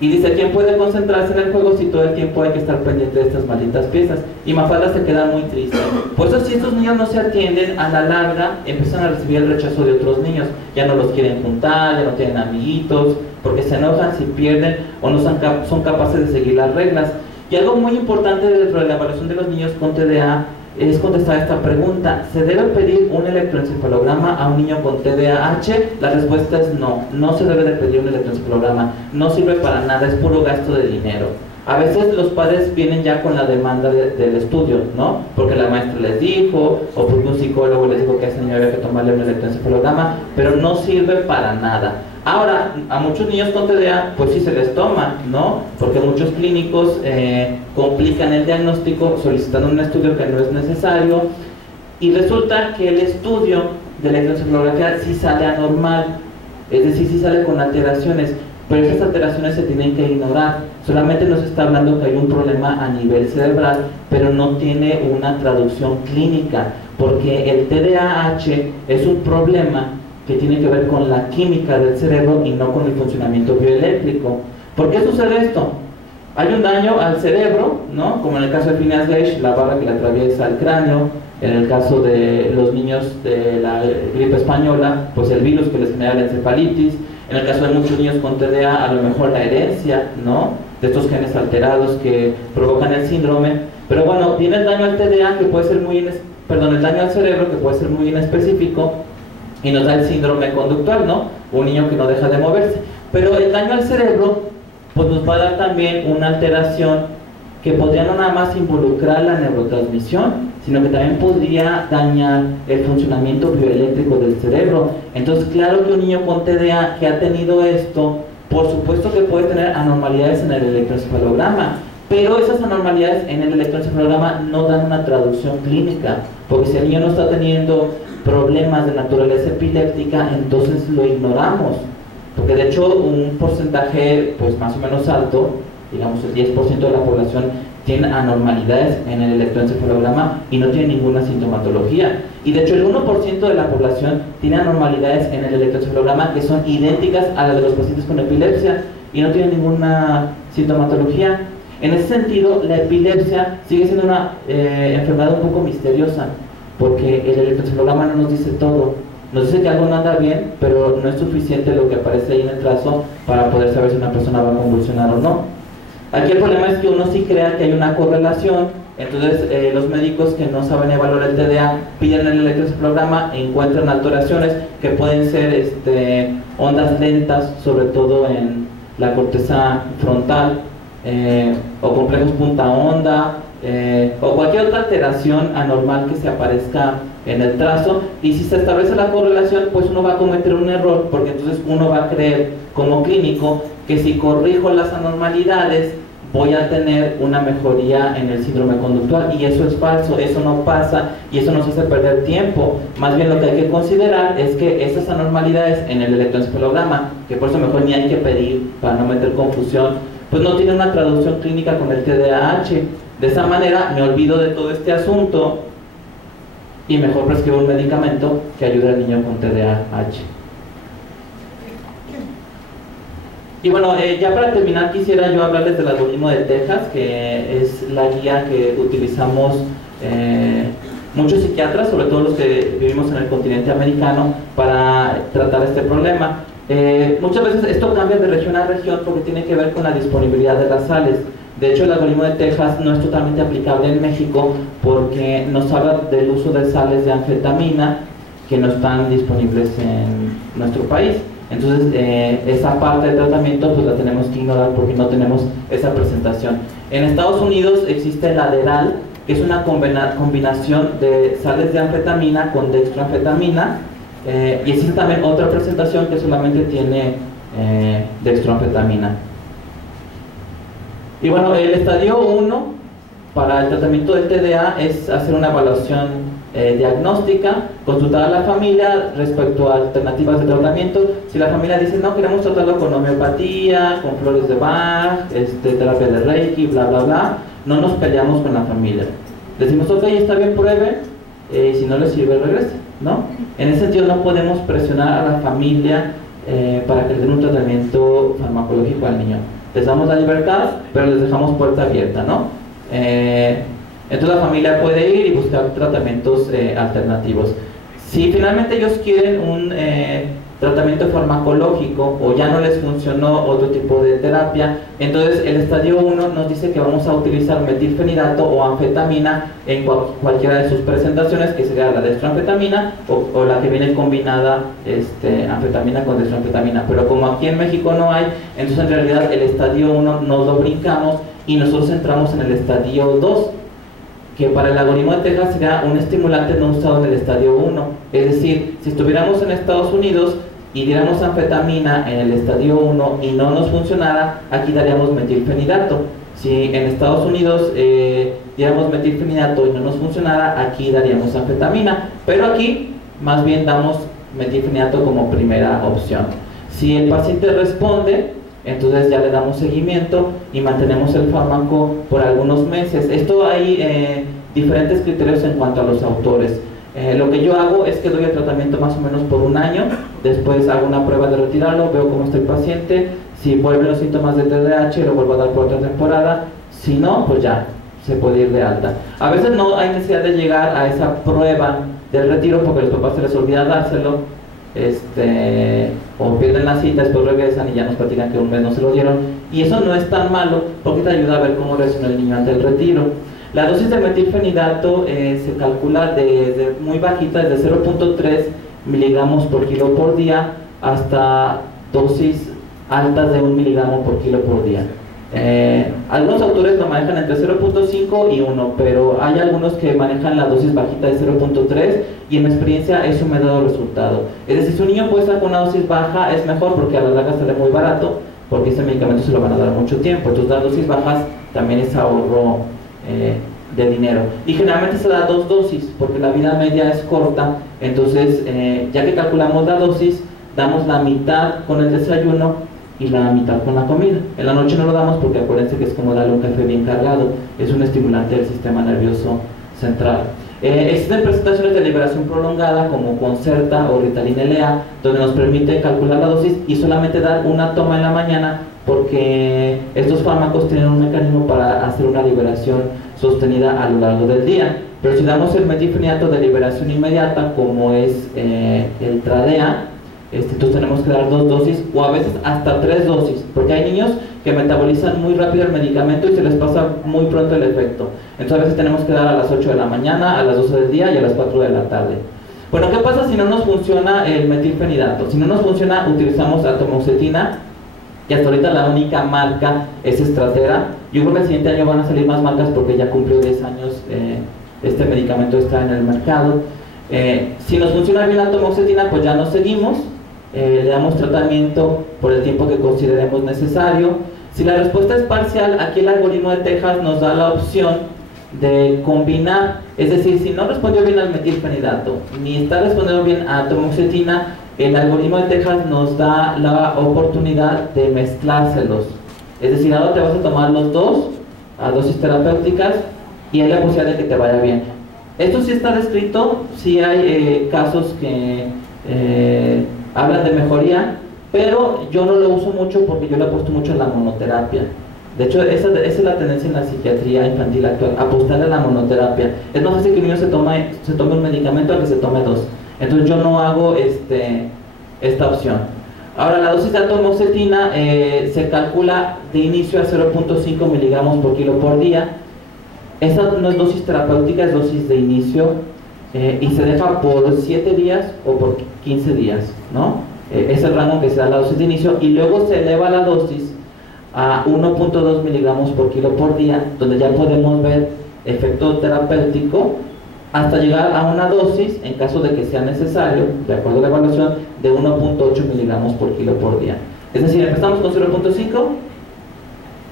Y dice, ¿quién puede concentrarse en el juego si todo el tiempo hay que estar pendiente de estas malditas piezas? Y Mafalda se queda muy triste. Por eso, si estos niños no se atienden, a la larga empiezan a recibir el rechazo de otros niños. Ya no los quieren juntar, ya no tienen amiguitos, porque se enojan si pierden o no son capaces de seguir las reglas. Y algo muy importante dentro de la evaluación de los niños con TDA es contestar esta pregunta: ¿se debe pedir un electroencefalograma a un niño con TDAH? La respuesta es no, no se debe de pedir un electroencefalograma, no sirve para nada, es puro gasto de dinero. A veces los padres vienen ya con la demanda del estudio, ¿no? Porque la maestra les dijo, o porque un psicólogo les dijo que a ese niño había que tomarle un electroencefalograma, pero no sirve para nada. Ahora, a muchos niños con TDA, pues sí se les toma, ¿no? Porque muchos clínicos complican el diagnóstico solicitando un estudio que no es necesario, y resulta que el estudio de electroencefalografía sí sale anormal, es decir, sí sale con alteraciones, pero esas alteraciones se tienen que ignorar. Solamente nos está hablando que hay un problema a nivel cerebral, pero no tiene una traducción clínica, porque el TDAH es un problema que tiene que ver con la química del cerebro y no con el funcionamiento bioeléctrico. ¿Por qué sucede esto? Hay un daño al cerebro, ¿no? Como en el caso de Phineas Gage, la barra que le atraviesa el cráneo. En el caso de los niños de la gripe española, pues el virus que les genera la encefalitis. En el caso de muchos niños con TDA, a lo mejor la herencia, ¿no? De estos genes alterados que provocan el síndrome. Pero bueno, viene el daño al TDA, que puede ser el daño al cerebro, que puede ser muy inespecífico, y nos da el síndrome conductual, ¿no? Un niño que no deja de moverse. Pero el daño al cerebro, pues nos va a dar también una alteración que podría no nada más involucrar la neurotransmisión, sino que también podría dañar el funcionamiento bioeléctrico del cerebro. Entonces, claro que un niño con TDA que ha tenido esto, por supuesto que puede tener anormalidades en el electroencefalograma, pero esas anormalidades en el electroencefalograma no dan una traducción clínica, porque si el niño no está teniendo problemas de naturaleza epiléptica, entonces lo ignoramos, porque de hecho un porcentaje pues más o menos alto, digamos el 10% de la población, tiene anormalidades en el electroencefalograma y no tiene ninguna sintomatología. Y de hecho el 1% de la población tiene anormalidades en el electroencefalograma que son idénticas a las de los pacientes con epilepsia y no tienen ninguna sintomatología. En ese sentido, la epilepsia sigue siendo una enfermedad un poco misteriosa, porque el electroencefalograma no nos dice todo. Nos dice que algo no anda bien, pero no es suficiente lo que aparece ahí en el trazo para poder saber si una persona va a convulsionar o no. Aquí el problema es que uno sí crea que hay una correlación. Entonces los médicos que no saben evaluar el TDA piden el electroencefalograma, encuentran alteraciones que pueden ser ondas lentas, sobre todo en la corteza frontal, o complejos punta onda, o cualquier otra alteración anormal que se aparezca en el trazo. Y si se establece la correlación, pues uno va a cometer un error, porque entonces uno va a creer como clínico que si corrijo las anormalidades voy a tener una mejoría en el síndrome conductual, y eso es falso, eso no pasa y eso nos hace perder tiempo. Más bien lo que hay que considerar es que esas anormalidades en el electroencefalograma, que por eso mejor ni hay que pedir para no meter confusión, pues no tiene una traducción clínica con el TDAH. De esa manera me olvido de todo este asunto y mejor prescribo un medicamento que ayude al niño con TDAH. Y bueno, ya para terminar quisiera yo hablarles del algoritmo de Texas, que es la guía que utilizamos muchos psiquiatras, sobre todo los que vivimos en el continente americano, para tratar este problema. Muchas veces esto cambia de región a región porque tiene que ver con la disponibilidad de las sales. De hecho, el algoritmo de Texas no es totalmente aplicable en México porque nos habla del uso de sales de anfetamina que no están disponibles en nuestro país. Entonces, esa parte del tratamiento pues la tenemos que ignorar porque no tenemos esa presentación. En Estados Unidos existe el Adderall, que es una combinación de sales de anfetamina con dextroanfetamina, y existe también otra presentación que solamente tiene dextroanfetamina. Y bueno, el estadio 1 para el tratamiento del TDA es hacer una evaluación diagnóstica, consultar a la familia respecto a alternativas de tratamiento. Si la familia dice no, queremos tratarlo con homeopatía, con flores de Bach, terapia de Reiki, bla bla bla, no nos peleamos con la familia. Decimos ok, está bien, pruebe, si no le sirve regrese, ¿no? En ese sentido no podemos presionar a la familia para que le den un tratamiento farmacológico al niño. Les damos la libertad, pero les dejamos puerta abierta, ¿no? Entonces la familia puede ir y buscar tratamientos alternativos. Si finalmente ellos quieren un tratamiento farmacológico o ya no les funcionó otro tipo de terapia, entonces el estadio 1 nos dice que vamos a utilizar metilfenidato o anfetamina en cualquiera de sus presentaciones, que sería la dextroanfetamina o la que viene combinada anfetamina con dextroanfetamina. Pero como aquí en México no hay, entonces en realidad el estadio 1 nos lo brincamos y nosotros entramos en el estadio 2, que para el algoritmo de Texas sería un estimulante no usado en el estadio 1. Es decir, si estuviéramos en Estados Unidos y diéramos anfetamina en el estadio 1 y no nos funcionara, aquí daríamos metilfenidato. Si en Estados Unidos diéramos metilfenidato y no nos funcionara, aquí daríamos anfetamina. Pero aquí más bien damos metilfenidato como primera opción. Si el paciente responde, entonces ya le damos seguimiento y mantenemos el fármaco por algunos meses. Esto hay diferentes criterios en cuanto a los autores. Lo que yo hago es que doy el tratamiento más o menos por un año, después hago una prueba de retirarlo, veo cómo está el paciente, si vuelven los síntomas de TDAH lo vuelvo a dar por otra temporada, si no, pues ya se puede ir de alta. A veces no hay necesidad de llegar a esa prueba del retiro porque a los papás se les olvida dárselo, o pierden la cita, después regresan y ya nos platican que un mes no se lo dieron, y eso no es tan malo porque te ayuda a ver cómo reacciona el niño ante el retiro. La dosis de metilfenidato se calcula desde muy bajita, desde 0.3 miligramos por kilo por día hasta dosis altas de 1 miligramo por kilo por día. Algunos autores lo manejan entre 0.5 y 1, pero hay algunos que manejan la dosis bajita de 0.3 y en mi experiencia eso me ha dado resultado. Es decir, si un niño puede estar con una dosis baja es mejor porque a la larga sale muy barato, porque ese medicamento se lo van a dar mucho tiempo. Entonces las dosis bajas también es ahorro de dinero. Y generalmente se da 2 dosis porque la vida media es corta, entonces ya que calculamos la dosis, damos la mitad con el desayuno y la mitad con la comida. En la noche no lo damos porque acuérdense que es como darle un café bien cargado, es un estimulante del sistema nervioso central. Existen presentaciones de liberación prolongada como Concerta o Ritalin LA, donde nos permite calcular la dosis y solamente dar una toma en la mañana porque estos fármacos tienen un mecanismo para hacer una liberación sostenida a lo largo del día. Pero si damos el metilfenidato de liberación inmediata, como es el Tradea, entonces tenemos que dar 2 dosis o a veces hasta 3 dosis, porque hay niños que metabolizan muy rápido el medicamento y se les pasa muy pronto el efecto. Entonces a veces tenemos que dar a las 8 de la mañana, a las 12 del día y a las 4 de la tarde. Bueno, ¿qué pasa si no nos funciona el metilfenidato? Si no nos funciona, utilizamos atomoxetina, que hasta ahorita la única marca es Stratera. Yo creo que el siguiente año van a salir más marcas porque ya cumplió 10 años este medicamento está en el mercado. Si nos funciona bien la atomoxetina, pues ya nos seguimos. Le damos tratamiento por el tiempo que consideremos necesario. Si la respuesta es parcial, aquí el algoritmo de Texas nos da la opción de combinar, es decir, si no respondió bien al metilfenidato ni está respondiendo bien a atomoxetina, el algoritmo de Texas nos da la oportunidad de mezclárselos, es decir, ahora te vas a tomar los dos a dosis terapéuticas y hay la posibilidad de que te vaya bien. Esto sí está descrito, sí hay casos que hablan de mejoría, pero yo no lo uso mucho porque yo lo apuesto mucho en la monoterapia. De hecho, esa es la tendencia en la psiquiatría infantil actual, apostarle a la monoterapia. Es más fácil que un niño se tome un medicamento a que se tome dos. Entonces yo no hago esta opción. Ahora, la dosis de atomoxetina se calcula de inicio a 0.5 miligramos por kilo por día. Esa no es dosis terapéutica, es dosis de inicio, y se deja por 7 días o por 15 días, ¿no? Es el rango que se da la dosis de inicio, y luego se eleva la dosis a 1.2 miligramos por kilo por día, donde ya podemos ver efecto terapéutico, hasta llegar a una dosis, en caso de que sea necesario, de acuerdo a la evaluación, de 1.8 miligramos por kilo por día. Es decir, empezamos con 0.5,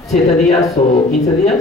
7 días o 15 días,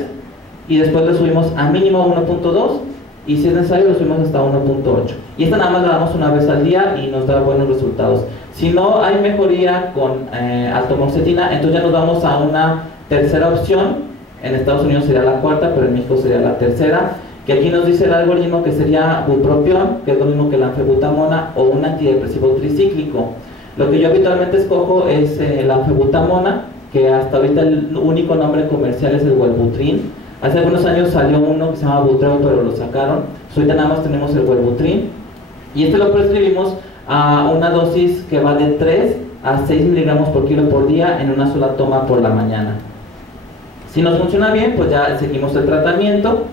y después le subimos a mínimo 1.2, y si es necesario lo subimos hasta 1.8. Y esta nada más la damos una vez al día y nos da buenos resultados. Si no hay mejoría con atomoxetina, entonces ya nos vamos a una tercera opción. En Estados Unidos sería la cuarta, pero en México sería la tercera, que aquí nos dice el algoritmo que sería bupropión, que es lo mismo que la anfebutamona, o un antidepresivo tricíclico. Lo que yo habitualmente escojo es la anfebutamona, que hasta ahorita el único nombre comercial es el Wellbutrin. Hace algunos años salió uno que se llama Butreo, pero lo sacaron. Ahorita nada más tenemos el Wellbutrin, y lo prescribimos a una dosis que va de 3 a 6 miligramos por kilo por día en una sola toma por la mañana. Si nos funciona bien, pues ya seguimos el tratamiento.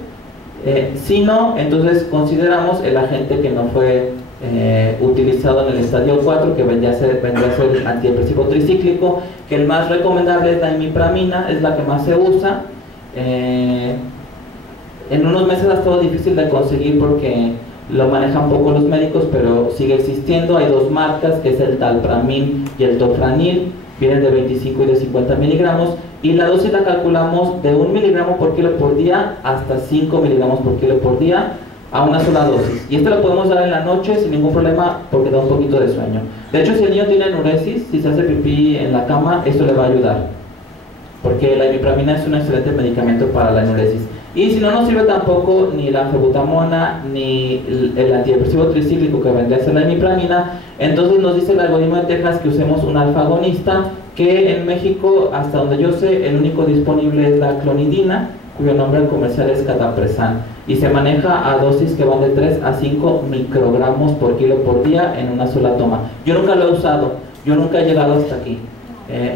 Si no, entonces consideramos el agente que no fue utilizado en el estadio 4, que vendría a ser el antidepresivo tricíclico, que el más recomendable es la imipramina, es la que más se usa. En unos meses ha estado difícil de conseguir porque lo manejan poco los médicos, pero sigue existiendo. Hay dos marcas, que es el Talpramil y el Tofranil, vienen de 25 y de 50 miligramos, y la dosis la calculamos de 1 miligramo por kilo por día hasta 5 miligramos por kilo por día a una sola dosis. Y lo podemos dar en la noche sin ningún problema porque da un poquito de sueño. De hecho, si el niño tiene enuresis, si se hace pipí en la cama, esto le va a ayudar, porque la imipramina es un excelente medicamento para la enuresis. Y si no nos sirve tampoco ni la anfebutamona ni el antidepresivo tricíclico, que vendría a ser la imipramina, entonces nos dice el algoritmo de Texas que usemos un alfa-agonista, que en México, hasta donde yo sé, el único disponible es la clonidina, cuyo nombre comercial es Catapresan, y se maneja a dosis que van de 3 a 5 microgramos por kilo por día en una sola toma. Yo nunca lo he usado, yo nunca he llegado hasta aquí.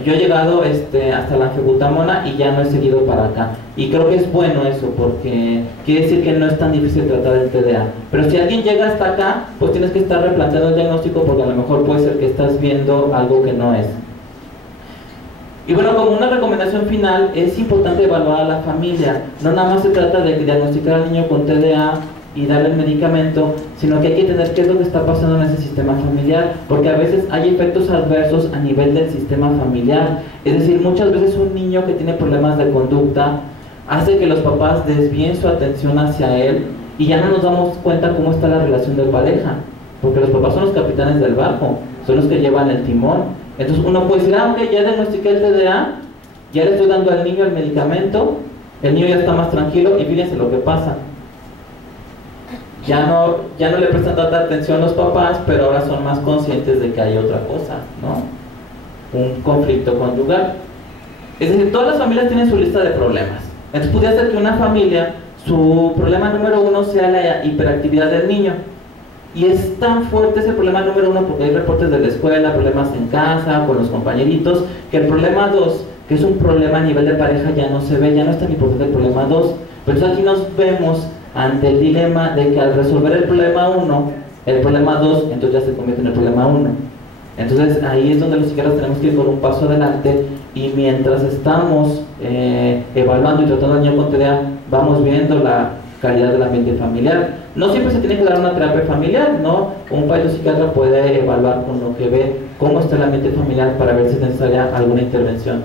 Yo he llegado hasta la anfebutamona y ya no he seguido para acá, y creo que es bueno eso, porque quiere decir que no es tan difícil tratar el TDA. Pero si alguien llega hasta acá, pues tienes que estar replanteando el diagnóstico, porque a lo mejor puede ser que estás viendo algo que no es. Y bueno, como una recomendación final, es importante evaluar a la familia. No nada más se trata de diagnosticar al niño con TDA y darle el medicamento, sino que hay que entender qué es lo que está pasando en ese sistema familiar, porque a veces hay efectos adversos a nivel del sistema familiar. Es decir, muchas veces un niño que tiene problemas de conducta hace que los papás desvíen su atención hacia él, y ya no nos damos cuenta cómo está la relación de pareja, porque los papás son los capitanes del barco, son los que llevan el timón. Entonces uno puede decir, ok, ya diagnostiqué el TDA, ya le estoy dando al niño el medicamento, el niño ya está más tranquilo, y fíjense lo que pasa. Ya no le prestan tanta atención los papás, pero ahora son más conscientes de que hay otra cosa, ¿no? Un conflicto conyugal. Es decir, todas las familias tienen su lista de problemas. Entonces podría ser que una familia, su problema número 1 sea la hiperactividad del niño. Y es tan fuerte ese problema número 1 porque hay reportes de la escuela, problemas en casa, con los compañeritos, que el problema 2, que es un problema a nivel de pareja, ya no se ve, ya no es tan importante el problema 2. Pero aquí nos vemos ante el dilema de que al resolver el problema 1, el problema 2, entonces ya se convierte en el problema 1. Entonces ahí es donde los psiquiatras tenemos que ir con un paso adelante, y mientras estamos evaluando y tratando al niño con TDA, vamos viendo la calidad del ambiente familiar. No siempre se tiene que dar una terapia familiar, ¿no? Un psiquiatra puede evaluar con lo que ve cómo está el ambiente familiar para ver si es necesaria alguna intervención.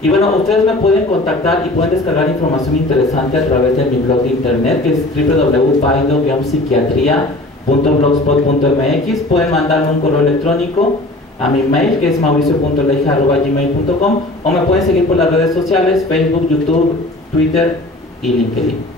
Y bueno, ustedes me pueden contactar y pueden descargar información interesante a través de mi blog de internet, que es www.paido-psiquiatria.blogspot.mx. Pueden mandarme un correo electrónico a mi mail, que es mauricio.leija@gmail.com, o me pueden seguir por las redes sociales, Facebook, YouTube, Twitter y LinkedIn.